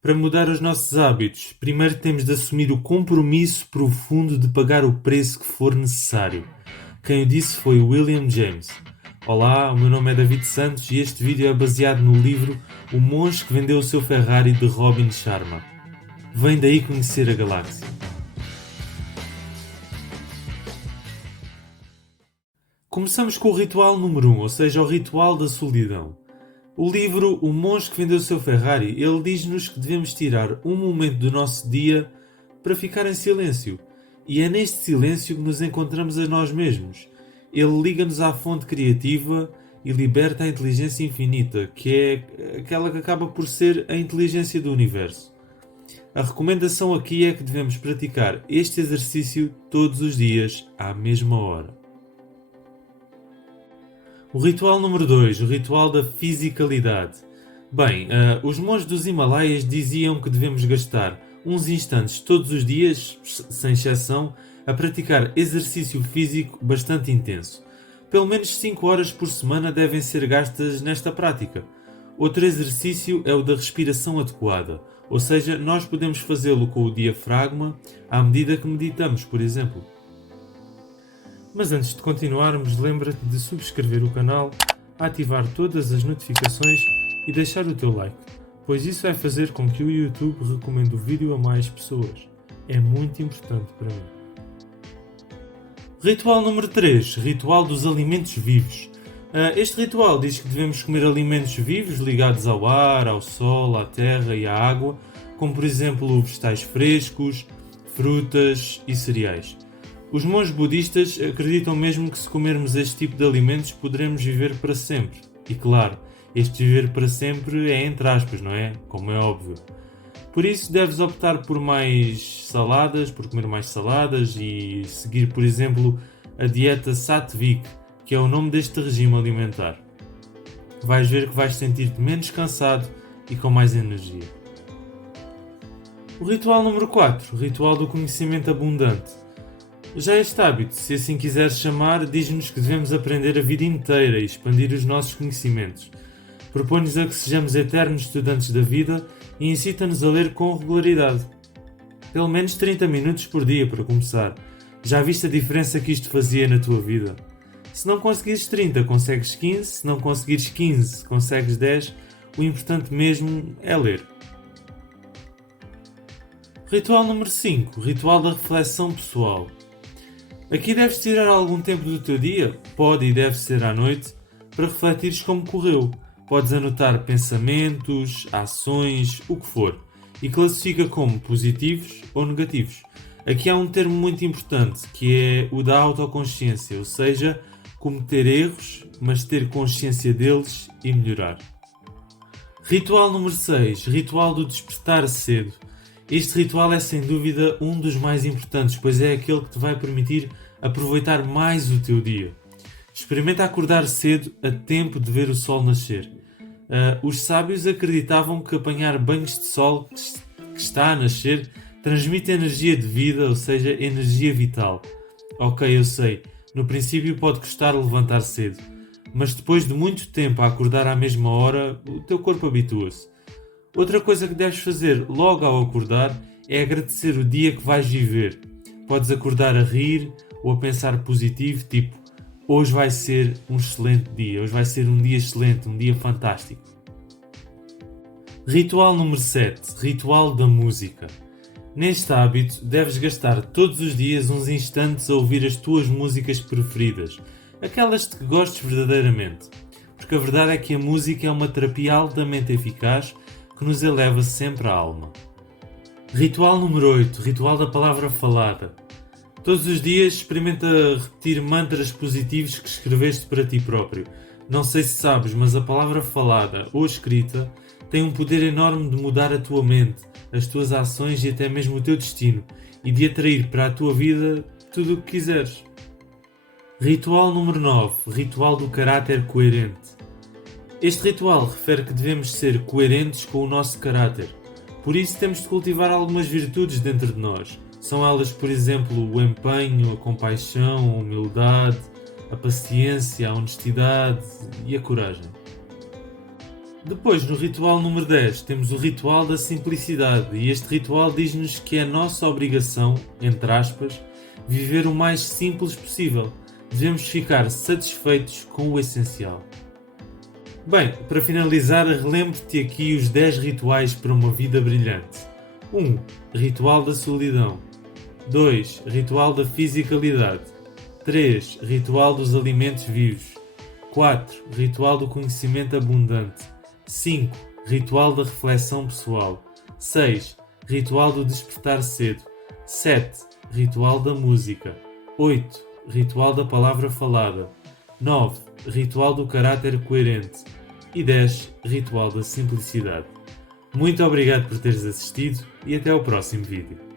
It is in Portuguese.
Para mudar os nossos hábitos, primeiro temos de assumir o compromisso profundo de pagar o preço que for necessário. Quem o disse foi William James. Olá, o meu nome é David Santos e este vídeo é baseado no livro O Monge que Vendeu o Seu Ferrari de Robin Sharma. Vem daí conhecer a galáxia. Começamos com o ritual número 1, ou seja, o ritual da solidão. O livro O Monge que Vendeu o Seu Ferrari, ele diz-nos que devemos tirar um momento do nosso dia para ficar em silêncio. E é neste silêncio que nos encontramos a nós mesmos. Ele liga-nos à fonte criativa e liberta a inteligência infinita, que é aquela que acaba por ser a inteligência do universo. A recomendação aqui é que devemos praticar este exercício todos os dias, à mesma hora. O ritual número 2, o ritual da fisicalidade. Bem, os monges dos Himalaias diziam que devemos gastar uns instantes todos os dias, sem exceção, a praticar exercício físico bastante intenso. Pelo menos 5 horas por semana devem ser gastas nesta prática. Outro exercício é o da respiração adequada, ou seja, nós podemos fazê-lo com o diafragma à medida que meditamos, por exemplo. Mas antes de continuarmos, lembra-te de subscrever o canal, ativar todas as notificações e deixar o teu like, pois isso vai fazer com que o YouTube recomende o vídeo a mais pessoas. É muito importante para mim. Ritual número 3, ritual dos alimentos vivos. Este ritual diz que devemos comer alimentos vivos ligados ao ar, ao sol, à terra e à água, como por exemplo vegetais frescos, frutas e cereais. Os monges budistas acreditam mesmo que se comermos este tipo de alimentos poderemos viver para sempre. E claro, este viver para sempre é entre aspas, não é? Como é óbvio. Por isso deves optar por comer mais saladas e seguir, por exemplo, a dieta Sattvic, que é o nome deste regime alimentar. Vais ver que vais sentir-te menos cansado e com mais energia. O ritual número 4, o ritual do conhecimento abundante. Já este hábito, se assim quiseres chamar, diz-nos que devemos aprender a vida inteira e expandir os nossos conhecimentos. Propõe-nos a que sejamos eternos estudantes da vida e incita-nos a ler com regularidade. Pelo menos 30 minutos por dia para começar. Já viste a diferença que isto fazia na tua vida? Se não conseguires 30, consegues 15. Se não conseguires 15, consegues 10. O importante mesmo é ler. Ritual número 5. Ritual da reflexão pessoal. Aqui deves tirar algum tempo do teu dia, pode e deve ser à noite, para refletires como correu. Podes anotar pensamentos, ações, o que for, e classifica como positivos ou negativos. Aqui há um termo muito importante, que é o da autoconsciência, ou seja, cometer erros, mas ter consciência deles e melhorar. Ritual número 6, ritual do despertar cedo. Este ritual é sem dúvida um dos mais importantes, pois é aquele que te vai permitir aproveitar mais o teu dia. Experimenta acordar cedo a tempo de ver o sol nascer. Os sábios acreditavam que apanhar banhos de sol que está a nascer transmite energia de vida, ou seja, energia vital. Ok, eu sei, no princípio pode custar levantar cedo, mas depois de muito tempo a acordar à mesma hora, o teu corpo habitua-se. Outra coisa que deves fazer logo ao acordar é agradecer o dia que vais viver. Podes acordar a rir ou a pensar positivo, tipo, hoje vai ser um excelente dia, hoje vai ser um dia excelente, um dia fantástico. Ritual número 7, ritual da música. Neste hábito, deves gastar todos os dias uns instantes a ouvir as tuas músicas preferidas, aquelas de que gostes verdadeiramente, porque a verdade é que a música é uma terapia altamente eficaz que nos eleva sempre a alma. Ritual número 8, ritual da palavra falada. Todos os dias experimenta repetir mantras positivos que escreveste para ti próprio. Não sei se sabes, mas a palavra falada ou escrita tem um poder enorme de mudar a tua mente, as tuas ações e até mesmo o teu destino, e de atrair para a tua vida tudo o que quiseres. Ritual número 9, ritual do caráter coerente. Este ritual refere que devemos ser coerentes com o nosso caráter. Por isso temos de cultivar algumas virtudes dentro de nós. São elas, por exemplo, o empenho, a compaixão, a humildade, a paciência, a honestidade e a coragem. Depois, no ritual número 10, temos o ritual da simplicidade, e este ritual diz-nos que é nossa obrigação, entre aspas, viver o mais simples possível. Devemos ficar satisfeitos com o essencial. Bem, para finalizar, relembro-te aqui os 10 rituais para uma vida brilhante. 1. Ritual da solidão. 2. Ritual da fisicalidade. 3. Ritual dos alimentos vivos. 4. Ritual do conhecimento abundante. 5. Ritual da reflexão pessoal. 6. Ritual do despertar cedo. 7. Ritual da música. 8. Ritual da palavra falada. 9. Ritual do caráter coerente. E 10. Ritual da simplicidade. Muito obrigado por teres assistido e até ao próximo vídeo.